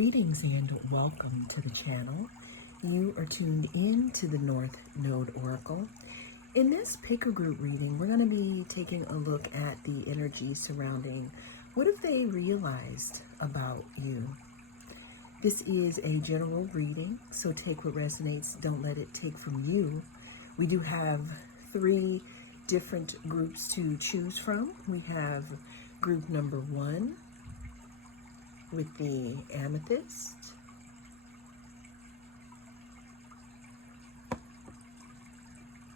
Greetings and welcome to the channel. You are tuned in to the North Node Oracle. In this pick a group reading, we're going to be taking a look at the energy surrounding what have they realized about you. This is a general reading, so take what resonates, don't let it take from you. We do have 3 different groups to choose from. We have group number 1 with the amethyst.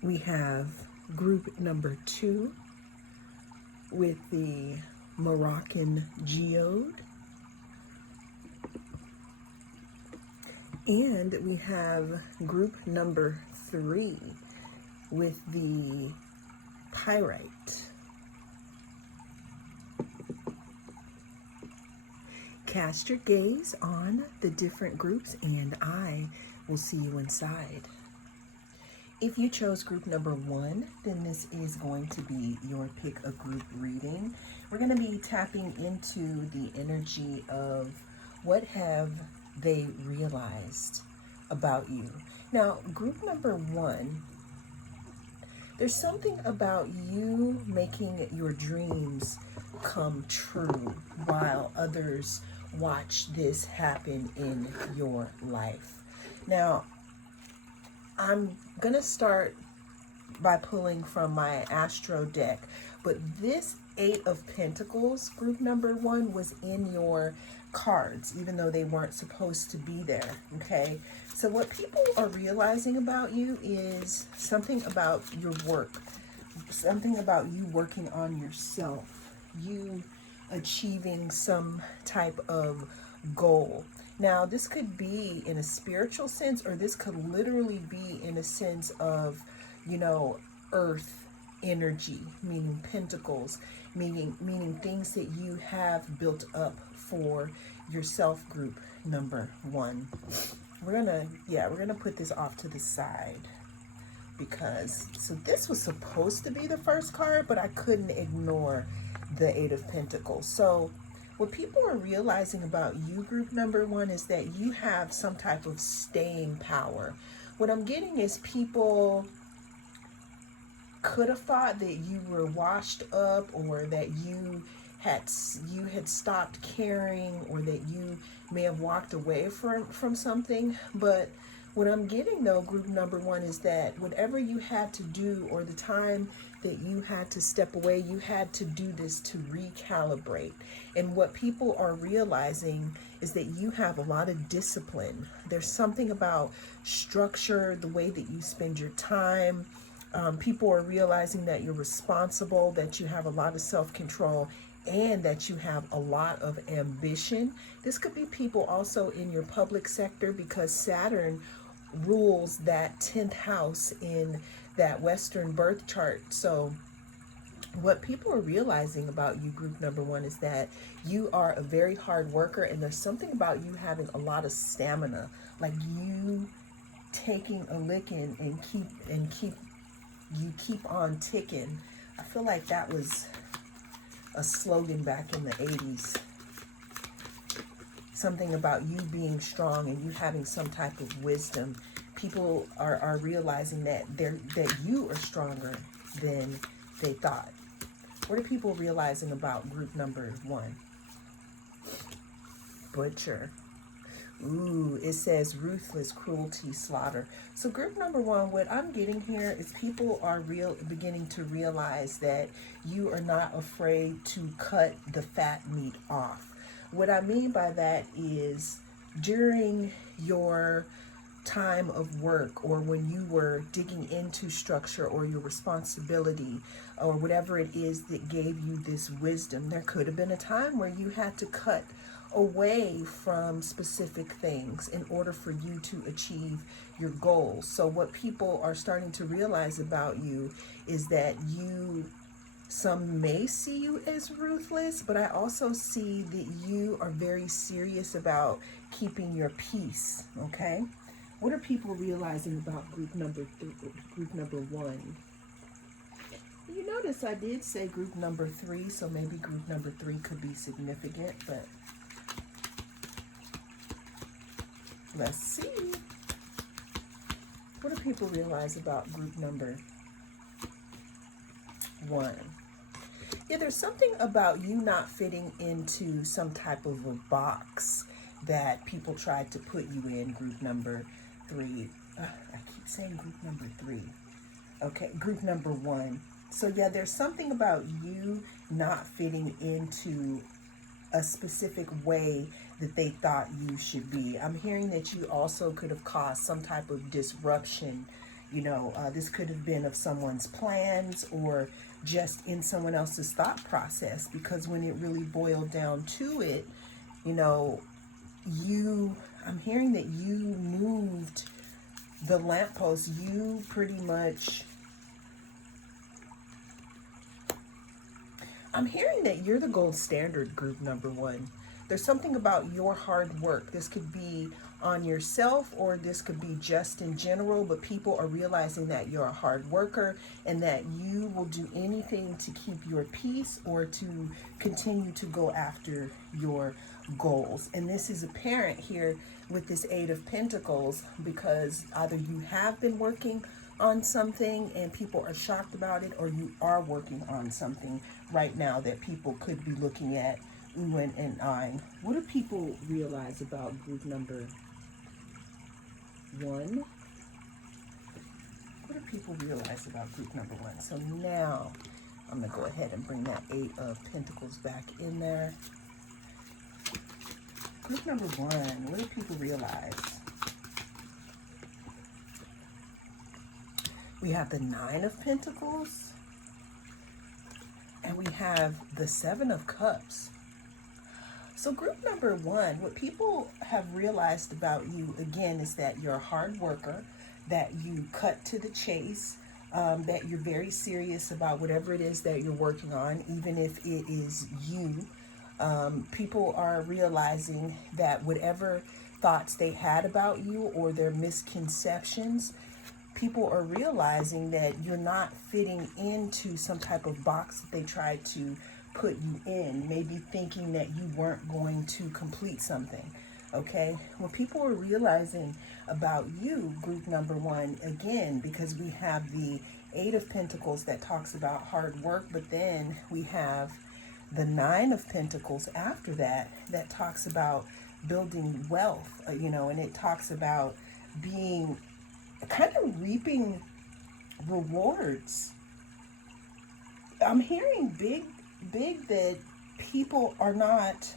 We have group number 2 with the Moroccan geode. And we have group number 3 with the pyrite. Cast your gaze on the different groups and I will see you inside. If you chose group number 1, then this is going to be your pick a group reading. We're going to be tapping into the energy of what have they realized about you. Now, group number 1, there's something about you making your dreams come true while others watch this happen in your life. Now, I'm going to start by pulling from my Astro deck, but this 8 of Pentacles, group number 1, was in your cards, even though they weren't supposed to be there, okay? So what people are realizing about you is something about your work, something about you working on yourself, you achieving some type of goal. Now, this could be in a spiritual sense, or this could literally be in a sense of, earth energy, meaning pentacles, meaning things that you have built up for yourself, group number 1. We're gonna put this off to the side because, so this was supposed to be the first card, but I couldn't ignore the 8 of Pentacles. So what people are realizing about you, group number 1, is that you have some type of staying power. What I'm getting is people could have thought that you were washed up, or that you had stopped caring, or that you may have walked away from something. But what I'm getting, though, group number 1, is that whatever you had to do, or the time that you had to step away, you had to do this to recalibrate. And what people are realizing is that you have a lot of discipline. There's something about structure, the way that you spend your time. People are realizing that you're responsible, that you have a lot of self-control, and that you have a lot of ambition. This could be people also in your public sector, because Saturn rules that 10th house in that Western birth chart. So what people are realizing about you, group number 1, is that you are a very hard worker, and there's something about you having a lot of stamina, like you taking a licking and keep on ticking. I feel like that was a slogan back in the 80s. Something about you being strong and you having some type of wisdom. People are realizing that you are stronger than they thought. What are people realizing about group number 1? Butcher. Ooh, it says ruthless, cruelty, slaughter. So group number 1, what I'm getting here is people are beginning to realize that you are not afraid to cut the fat meat off. What I mean by that is during your time of work, or when you were digging into structure or your responsibility, or whatever it is that gave you this wisdom, there could have been a time where you had to cut away from specific things in order for you to achieve your goals. So what people are starting to realize about you is that some may see you as ruthless, but I also see that you are very serious about keeping your peace, okay? What are people realizing about group number 1? You notice I did say group number 3, so maybe group number 3 could be significant, but Let's see. What do people realize about group number 1? Yeah, there's something about you not fitting into some type of a box that people tried to put you in, group number 3. I keep saying group number 3. Okay, group number 1. So yeah, there's something about you not fitting into a specific way that they thought you should be. I'm hearing that you also could have caused some type of disruption. You know, this could have been of someone's plans or just in someone else's thought process, because when it really boiled down to it, you know, I'm hearing that you moved the lamppost. You pretty much, I'm hearing that you're the gold standard, group number 1. There's something about your hard work. This could be on yourself or this could be just in general, but people are realizing that you're a hard worker and that you will do anything to keep your peace or to continue to go after your goals. And this is apparent here with this 8 of Pentacles, because either you have been working on something and people are shocked about it, or you are working on something right now that people could be looking at and eyeing. What do people realize about group number 1? What do people realize about group number 1? So now I'm going to go ahead and bring that 8 of Pentacles back in there. Group number 1, what do people realize? We have the 9 of Pentacles, and we have the 7 of Cups. So group number 1, what people have realized about you, again, is that you're a hard worker, that you cut to the chase, that you're very serious about whatever it is that you're working on, even if it is you. People are realizing that whatever thoughts they had about you or their misconceptions, people are realizing that you're not fitting into some type of box that they tried to put you in, maybe thinking that you weren't going to complete something. Okay, well, people are realizing about you, group number 1, again, because we have the 8 of Pentacles that talks about hard work, but then we have the 9 of Pentacles after that that talks about building wealth, you know, and it talks about being kind of reaping rewards. I'm hearing big that people are not,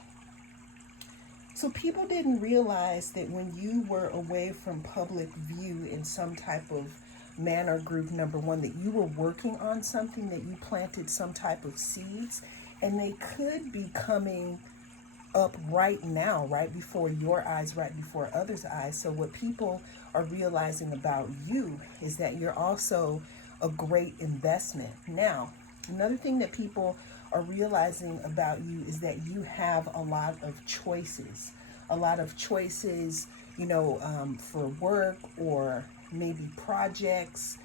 so people didn't realize that when you were away from public view in some type of manner, group number 1, that you were working on something, that you planted some type of seeds, and they could be coming up right now, right before your eyes, right before others' eyes. So what people are realizing about you is that you're also a great investment. Now, another thing that people are realizing about you is that you have a lot of choices. You know, for work, or maybe projects,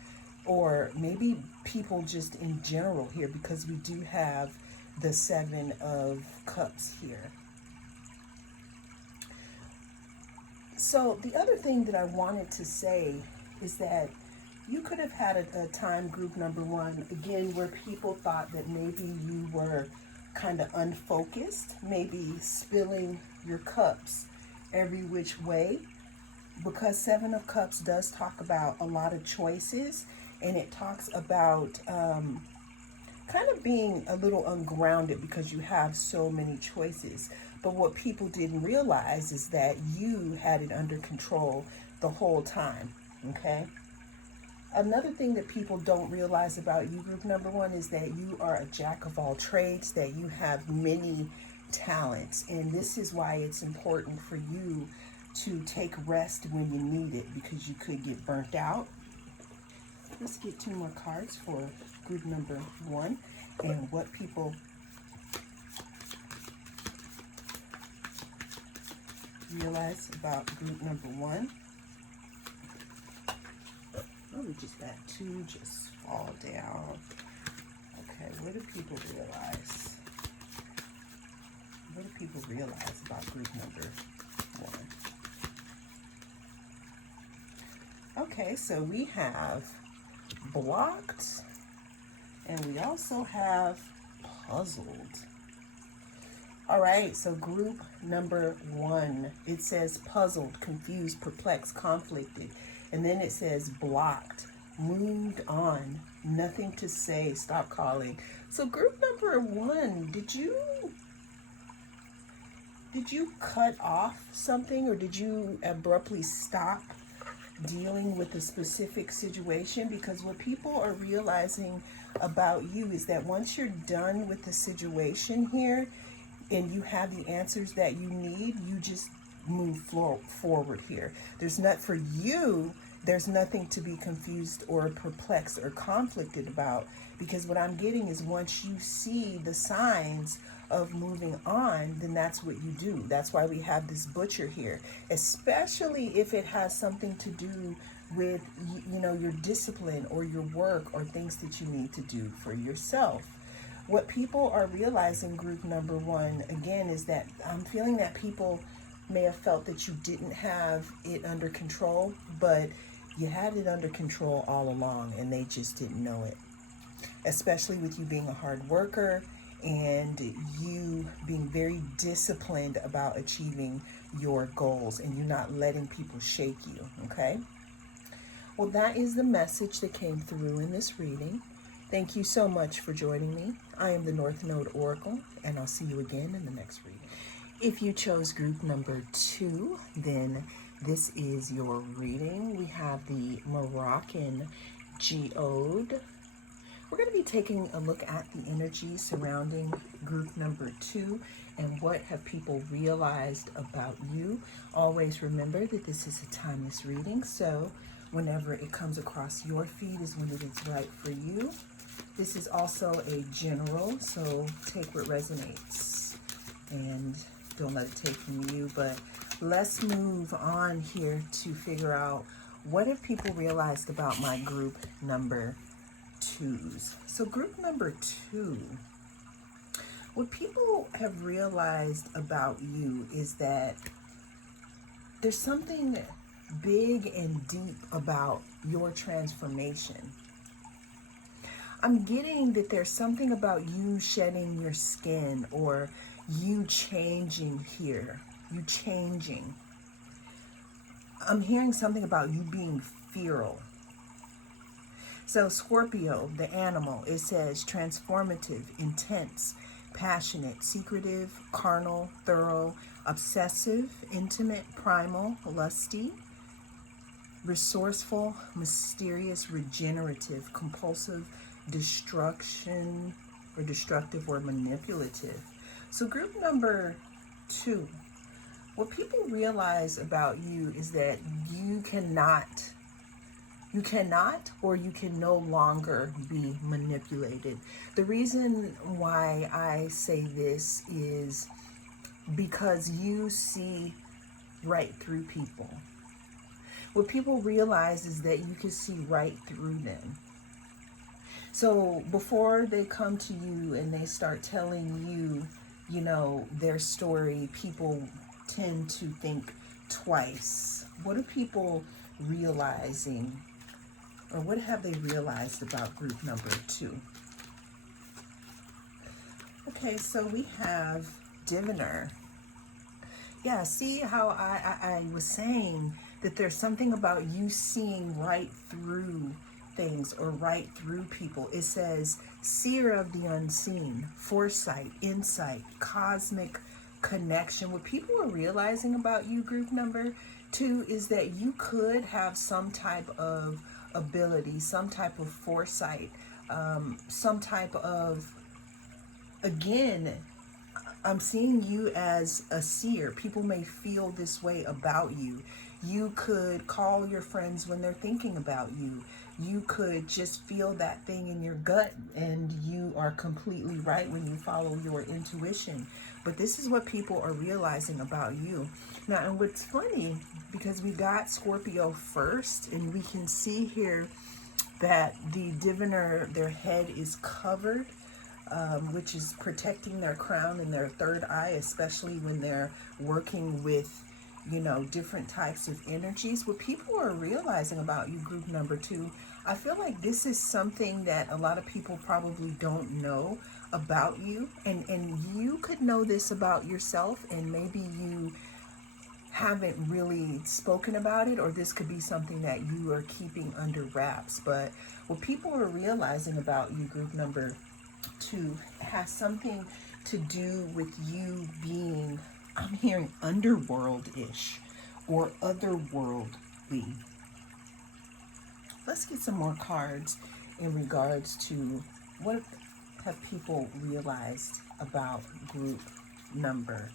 or maybe people just in general here, because we do have the 7 of Cups here. So the other thing that I wanted to say is that you could have had a time, group number 1, again, where people thought that maybe you were kind of unfocused, maybe spilling your cups every which way, because 7 of Cups does talk about a lot of choices, and it talks about kind of being a little ungrounded because you have so many choices. But what people didn't realize is that you had it under control the whole time, okay? Another thing that people don't realize about you, group number 1, is that you are a jack of all trades, that you have many talents. And this is why it's important for you to take rest when you need it, because you could get burnt out. Let's get 2 more cards for group number 1 and what people realize about group number 1. Oh, we just had 2 just fall down. Okay, what do people realize? What do people realize about group number 1? Okay, so we have blocked, and we also have puzzled. All right, so group number 1, it says puzzled, confused, perplexed, conflicted. And then it says blocked, moved on, nothing to say, stop calling. So group number 1, did you cut off something, or did you abruptly stop dealing with a specific situation? Because what people are realizing about you is that once you're done with the situation here and you have the answers that you need, you just move forward here. There's not, for you, there's nothing to be confused or perplexed or conflicted about, because what I'm getting is once you see the signs of moving on, then that's what you do. That's why we have this butcher here, especially if it has something to do with, you know, your discipline or your work or things that you need to do for yourself. What people are realizing, group number 1, again, is that I'm feeling that people may have felt that you didn't have it under control, but you had it under control all along and they just didn't know it. Especially with you being a hard worker and you being very disciplined about achieving your goals and you not letting people shake you, okay? Well, that is the message that came through in this reading. Thank you so much for joining me. I am the North Node Oracle, and I'll see you again in the next reading. If you chose group number 2, then this is your reading. We have the Moroccan Geode. We're going to be taking a look at the energy surrounding group number 2 and what have people realized about you. Always remember that this is a timeless reading, so whenever it comes across your feed is when it is right for you. This is also a general, so take what resonates and don't let it take from you. But let's move on here to figure out what have people realized about my group number 2s. So group number 2, what people have realized about you is that there's something big and deep about your transformation. I'm getting that there's something about you shedding your skin or you changing here, you changing. I'm hearing something about you being feral. So Scorpio, the animal, it says transformative, intense, passionate, secretive, carnal, thorough, obsessive, intimate, primal, lusty, resourceful, mysterious, regenerative, compulsive, destruction, or destructive, or manipulative. So group number 2, what people realize about you is that you cannot or you can no longer be manipulated. The reason why I say this is because you see right through people. What people realize is that you can see right through them. So before they come to you and they start telling you, you know, their story, people tend to think twice. What are people realizing, or what have they realized about group number 2? Okay, so we have Diviner. Yeah, see how I was saying that there's something about you seeing right through things or right through people. It says seer of the unseen, foresight, insight, cosmic connection. What people are realizing about you, group number 2, is that you could have some type of ability, some type of foresight, some type of, again, I'm seeing you as a seer. People may feel this way about you. You could call your friends when they're thinking about you. You could just feel that thing in your gut, and you are completely right when you follow your intuition. But this is what people are realizing about you. Now, and what's funny, because we got Scorpio first, and we can see here that the diviner, their head is covered, which is protecting their crown and their third eye, especially when they're working with you know, different types of energies. What people are realizing about you, group number 2, I feel like this is something that a lot of people probably don't know about you. And you could know this about yourself, and maybe you haven't really spoken about it, or this could be something that you are keeping under wraps. But what people are realizing about you, group number 2, has something to do with you being, I'm hearing, underworld-ish or otherworldly. Let's get some more cards in regards to what have people realized about group number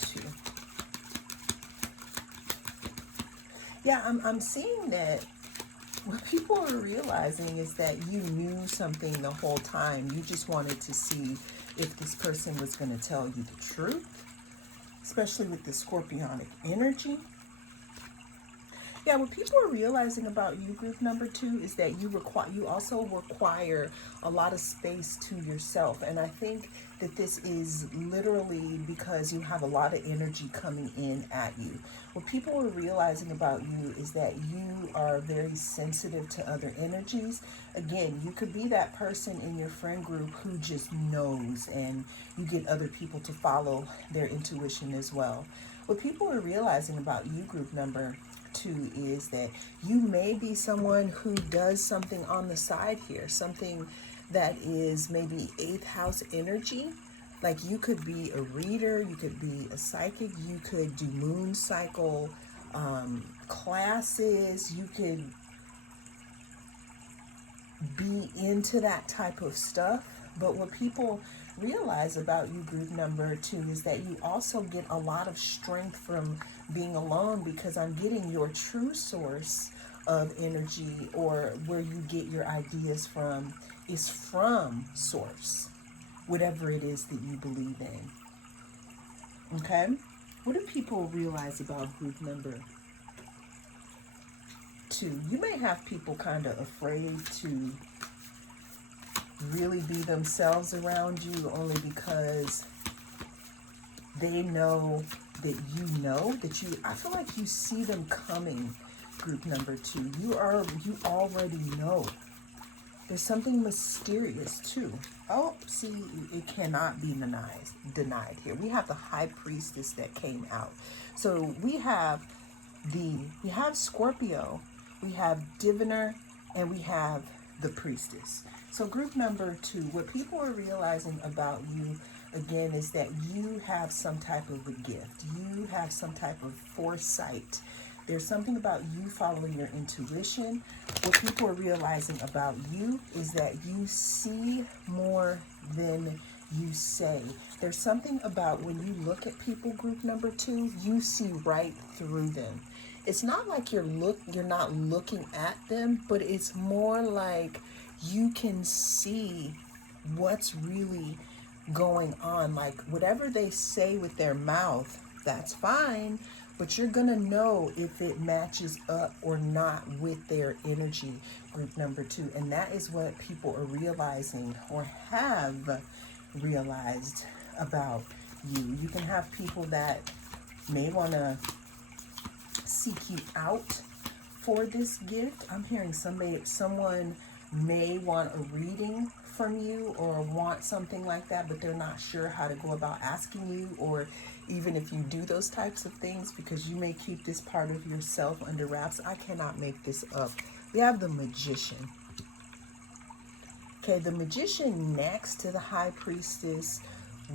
2. Yeah, I'm seeing that what people are realizing is that you knew something the whole time. You just wanted to see if this person was going to tell you the truth, especially with the scorpionic energy. Yeah, what people are realizing about you, group number 2, is that you also require a lot of space to yourself. And I think that this is literally because you have a lot of energy coming in at you. What people are realizing about you is that you are very sensitive to other energies. Again, you could be that person in your friend group who just knows, and you get other people to follow their intuition as well. What people are realizing about you, group number 2, is that you may be someone who does something on the side here, something that is maybe 8th house energy. Like you could be a reader, you could be a psychic, you could do moon cycle classes, you could be into that type of stuff. But what people realize about you, group number 2, is that you also get a lot of strength from being alone, because I'm getting your true source of energy, or where you get your ideas from, is from source, whatever it is that you believe in. Okay? What do people realize about group number 2? You may have people kind of afraid to really be themselves around you, only because they know that I feel like you see them coming, group number 2. You already know. There's something mysterious too. Oh, see, it cannot be denied here. We have the high priestess that came out. So we have Scorpio, we have diviner, and we have the priestess. So group number 2, what people are realizing about you, again, is that you have some type of a gift. You have some type of foresight. There's something about you following your intuition. What people are realizing about you is that you see more than you say. There's something about when you look at people, group number 2, you see right through them. It's not like you're not looking at them, but it's more like you can see what's really going on. Like whatever they say with their mouth, that's fine, but you're gonna know if it matches up or not with their energy, group number 2. And that is what people are realizing, or have realized about you. You can have people that may want to seek you out for this gift. I'm hearing someone may want a reading from you, or want something like that, but they're not sure how to go about asking you, or even if you do those types of things, because you may keep this part of yourself under wraps. I cannot make this up. We have the Magician. Okay, the Magician next to the High Priestess,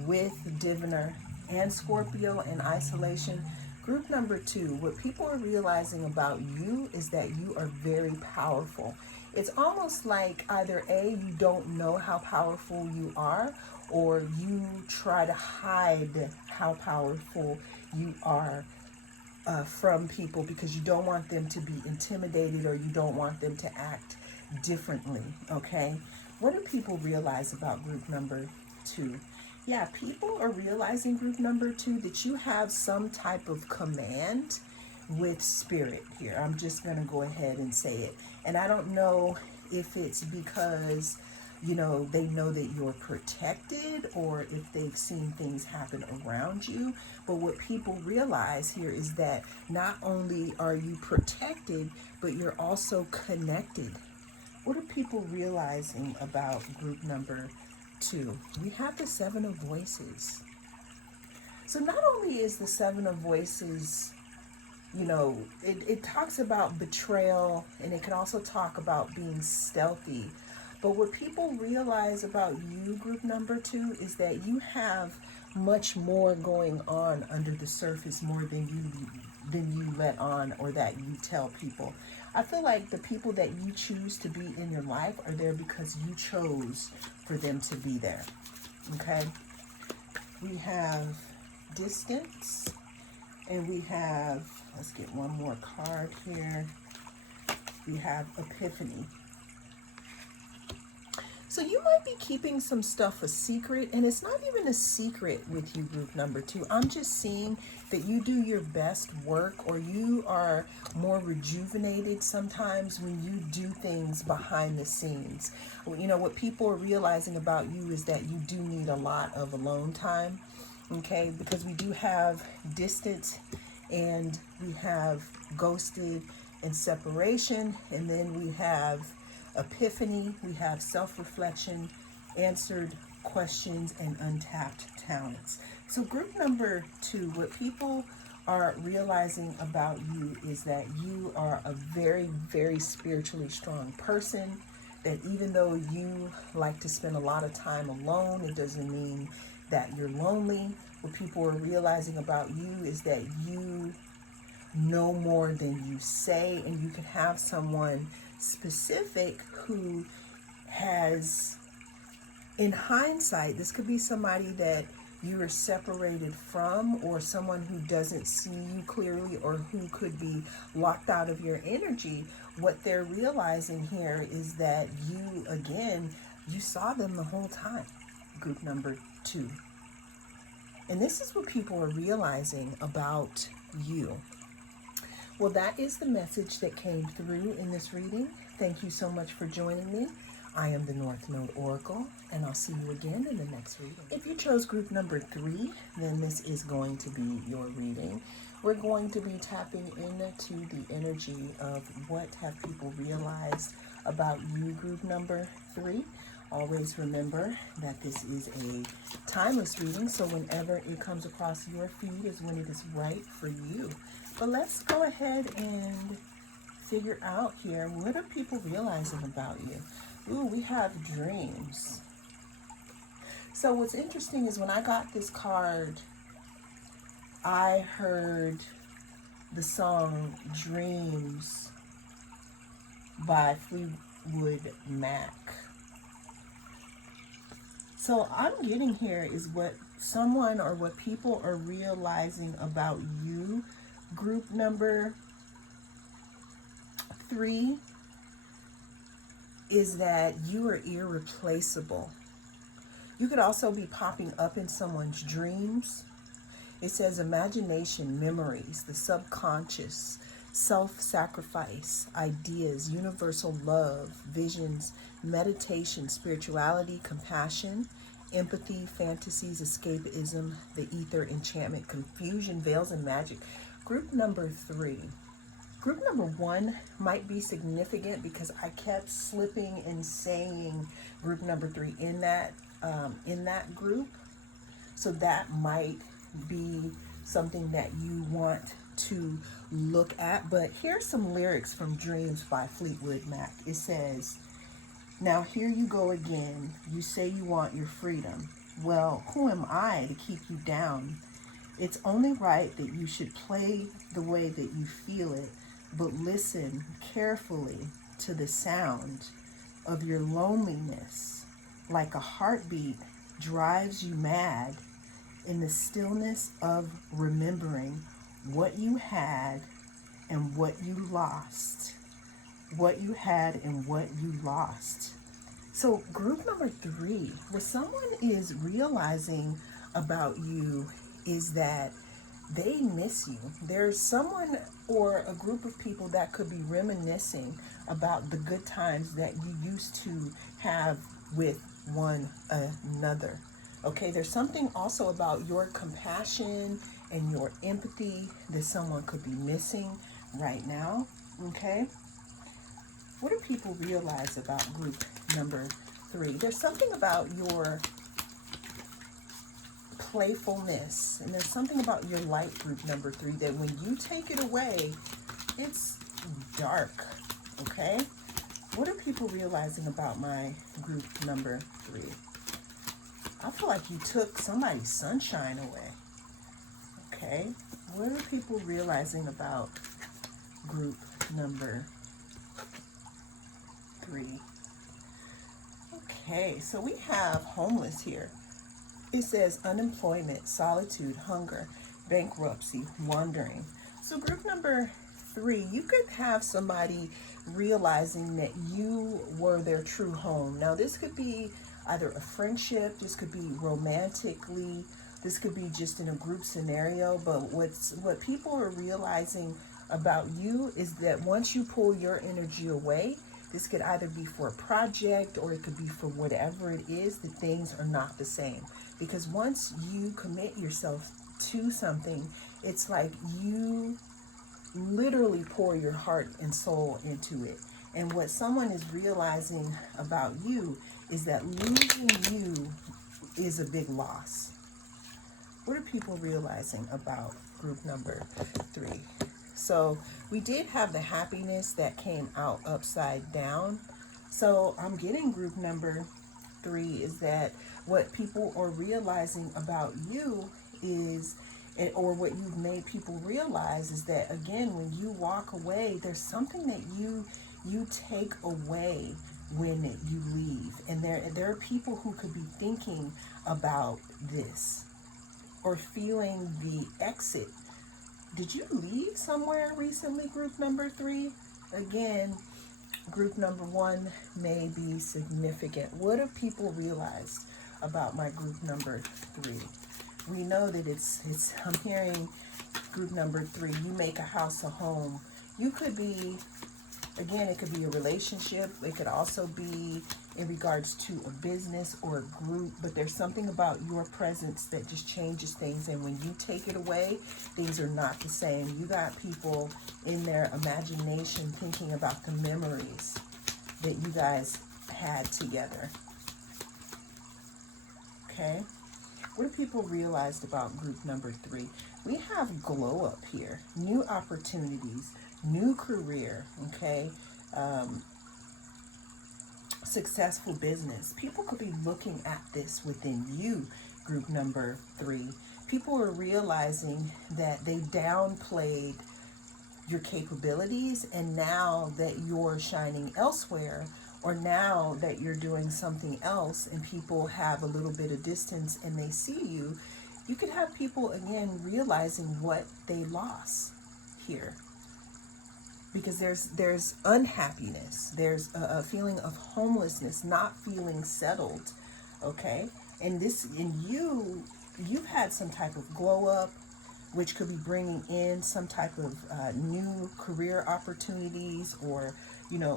with Diviner and Scorpio in isolation. Group number 2, what people are realizing about you is that you are very powerful. It's almost like either A, you don't know how powerful you are, or you try to hide how powerful you are from people, because you don't want them to be intimidated, or you don't want them to act differently. Okay? What do people realize about group number 2? Yeah, people are realizing, group number 2, that you have some type of command with spirit here. I'm just going to go ahead and say it. And I don't know if it's because you know, they know that you're protected, or if they've seen things happen around you. But what people realize here is that not only are you protected, but you're also connected. What are people realizing about group number 2? We have the Seven of Voices. So not only is the Seven of Voices, you know, it talks about betrayal, and it can also talk about being stealthy. But what people realize about you, group number 2, is that you have much more going on under the surface, more than you let on, or that you tell people. I feel like the people that you choose to be in your life are there because you chose for them to be there. Okay? We have distance, and we have, let's get one more card here. We have epiphany. So you might be keeping some stuff a secret, and it's not even a secret with you, group number 2. I'm just seeing that you do your best work, or you are more rejuvenated sometimes when you do things behind the scenes. You know, what people are realizing about you is that you do need a lot of alone time, okay? Because we do have distance, and we have ghosted and separation, and then we have epiphany, we have self-reflection, answered questions, and untapped talents. So group number 2, what people are realizing about you is that you are a very, very spiritually strong person, that even though you like to spend a lot of time alone, it doesn't mean that you're lonely. What people are realizing about you is that you know more than you say, and you can have someone specific who has, in hindsight, this could be somebody that you are separated from, or someone who doesn't see you clearly, or who could be locked out of your energy. What they're realizing here is that you, again, you saw them the whole time, group number 2. And this is what people are realizing about you. Well, that is the message that came through in this reading. Thank you so much for joining me. I am the North Node Oracle, and I'll see you again in the next reading. If you chose group number 3, then this is going to be your reading. We're going to be tapping into the energy of what have people realized about you, group number 3. Always remember that this is a timeless reading, so whenever it comes across your feed is when it is right for you. But let's go ahead and figure out here, what are people realizing about you? Ooh, we have dreams. So what's interesting is when I got this card, I heard the song Dreams by Fleetwood Mac. So I'm getting here is what someone, or what people are realizing about you, group number 3, is that you are irreplaceable. You could also be popping up in someone's dreams. It says imagination, memories, the subconscious, self-sacrifice, ideas, universal love, visions, meditation, spirituality, compassion, empathy, fantasies, escapism, the ether, enchantment, confusion, veils, and magic. Group number 3. Group number 1 might be significant because I kept slipping and saying group number 3 in that group. So that might be something that you want to look at. But here's some lyrics from Dreams by Fleetwood Mac. It says, "Now here you go again. You say you want your freedom. Well, who am I to keep you down? It's only right that you should play the way that you feel it, but listen carefully to the sound of your loneliness. Like a heartbeat drives you mad in the stillness of remembering what you had and what you lost. What you had and what you lost." So group number 3, what someone is realizing about you is that they miss you. There's someone or a group of people that could be reminiscing about the good times that you used to have with one another. Okay, there's something also about your compassion and your empathy that someone could be missing right now. Okay, what do people realize about group number 3? There's something about your playfulness, and there's something about your light, group number 3, that when you take it away, it's dark. Okay, what are people realizing about my group number 3? I feel like you took somebody's sunshine away. Okay, what are people realizing about group number 3? Okay, so we have homeless here. It says unemployment, solitude, hunger, bankruptcy, wandering. So group number 3, you could have somebody realizing that you were their true home. Now this could be either a friendship, this could be romantically, this could be just in a group scenario, but what people are realizing about you is that once you pull your energy away, this could either be for a project or it could be for whatever it is, that things are not the same. Because once you commit yourself to something, it's like you literally pour your heart and soul into it. And what someone is realizing about you is that losing you is a big loss. What are people realizing about group number 3? So we did have the happiness that came out upside down. So I'm getting group number 3 is that what people are realizing about you is, or what you've made people realize is that, again, when you walk away, there's something that you take away when you leave. And there are people who could be thinking about this or feeling the exit. Did you leave somewhere recently, group number 3? Again, group number 1 may be significant. What have people realized about my group number 3? We know that it's I'm hearing group number 3, you make a house a home. You could be, again, it could be a relationship. It could also be in regards to a business or a group, but there's something about your presence that just changes things. And when you take it away, things are not the same. You got people in their imagination thinking about the memories that you guys had together. Okay. What have people realized about group number 3? We have glow up here, new opportunities, new career, okay, successful business. People could be looking at this within you, group number 3. People are realizing that they downplayed your capabilities, and now that you're shining elsewhere, or now that you're doing something else and people have a little bit of distance and they see you, you could have people again realizing what they lost here. Because there's unhappiness, there's a feeling of homelessness, not feeling settled, okay? And you've had some type of glow up, which could be bringing in some type of new career opportunities or,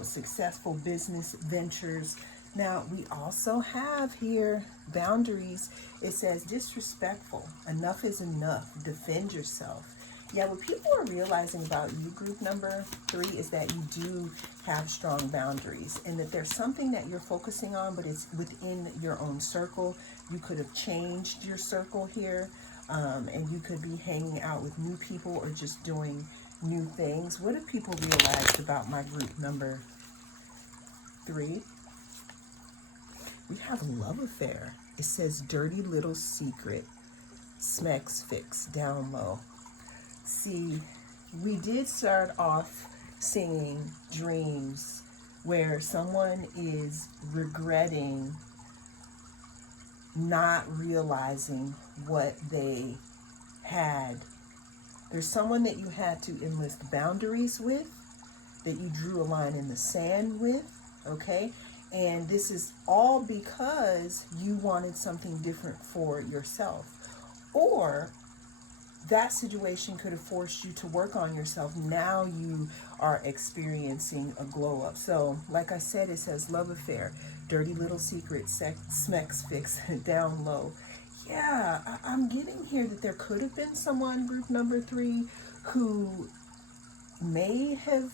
successful business ventures. Now, we also have here boundaries. It says disrespectful. Enough is enough. Defend yourself. Yeah, what people are realizing about you, group number 3, is that you do have strong boundaries and that there's something that you're focusing on, but it's within your own circle. You could have changed your circle here, and you could be hanging out with new people or just doing new things. What have people realized about my group number 3? We have a love affair. It says dirty little secret, Smex fix, down low. See, we did start off singing dreams where someone is regretting not realizing what they had. There's someone that you had to enlist boundaries with, that you drew a line in the sand with, okay? And this is all because you wanted something different for yourself. Or that situation could have forced you to work on yourself. Now you are experiencing a glow up. So, like I said, it says love affair, dirty little secret, smex fix, down low. Yeah, I'm getting here that there could have been someone, group number 3, who may have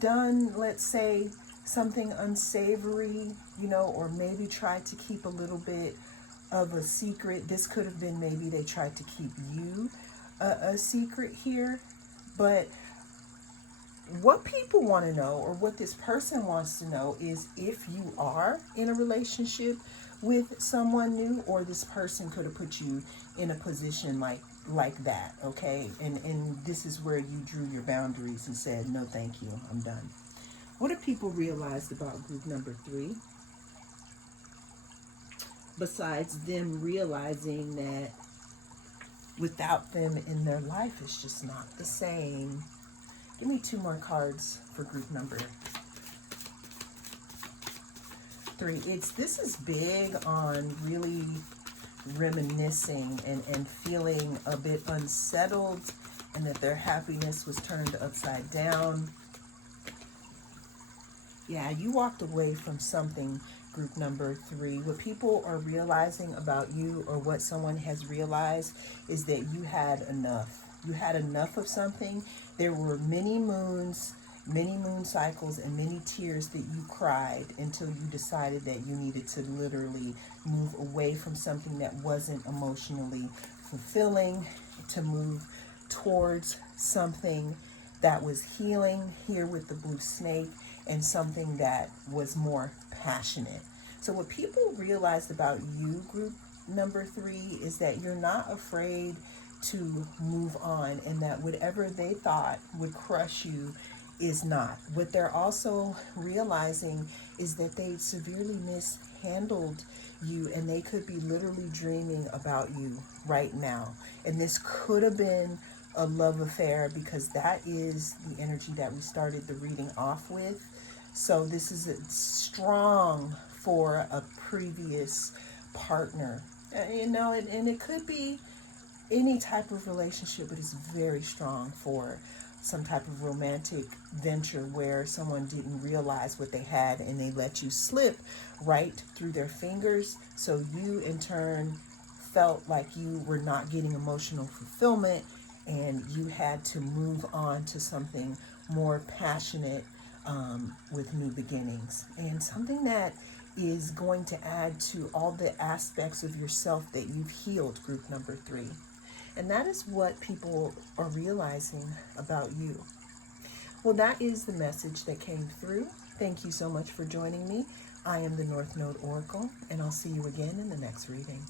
done, let's say, something unsavory, or maybe tried to keep a little bit of a secret. This could have been maybe they tried to keep you a secret here. But what people want to know, or what this person wants to know, is if you are in a relationship with someone new, or this person could have put you in a position like that, okay? And this is where you drew your boundaries and said, no, thank you, I'm done. What have people realized about group number 3? Besides them realizing that without them in their life, it's just not the same. Give me 2 more cards for group number 3. This is big on really reminiscing and feeling a bit unsettled, and that their happiness was turned upside down. Yeah, you walked away from something, group number 3. What people are realizing about you, or what someone has realized, is that you had enough. You had enough of something. There were many moon cycles, and many tears that you cried until you decided that you needed to literally move away from something that wasn't emotionally fulfilling, to move towards something that was healing, here with the blue snake, and something that was more passionate. So what people realized about you, group number 3, is that you're not afraid to move on, and that whatever they thought would crush you is not. What they're also realizing is that they severely mishandled you, and they could be literally dreaming about you right now. And this could have been a love affair, because that is the energy that we started the reading off with. So this is strong for a previous partner, and it could be any type of relationship, but it's very strong for some type of romantic venture where someone didn't realize what they had, and they let you slip right through their fingers. So you in turn felt like you were not getting emotional fulfillment, and you had to move on to something more passionate, with new beginnings, and something that is going to add to all the aspects of yourself that you've healed, group number 3. And that is what people are realizing about you. Well, that is the message that came through. Thank you so much for joining me. I am the North Node Oracle, and I'll see you again in the next reading.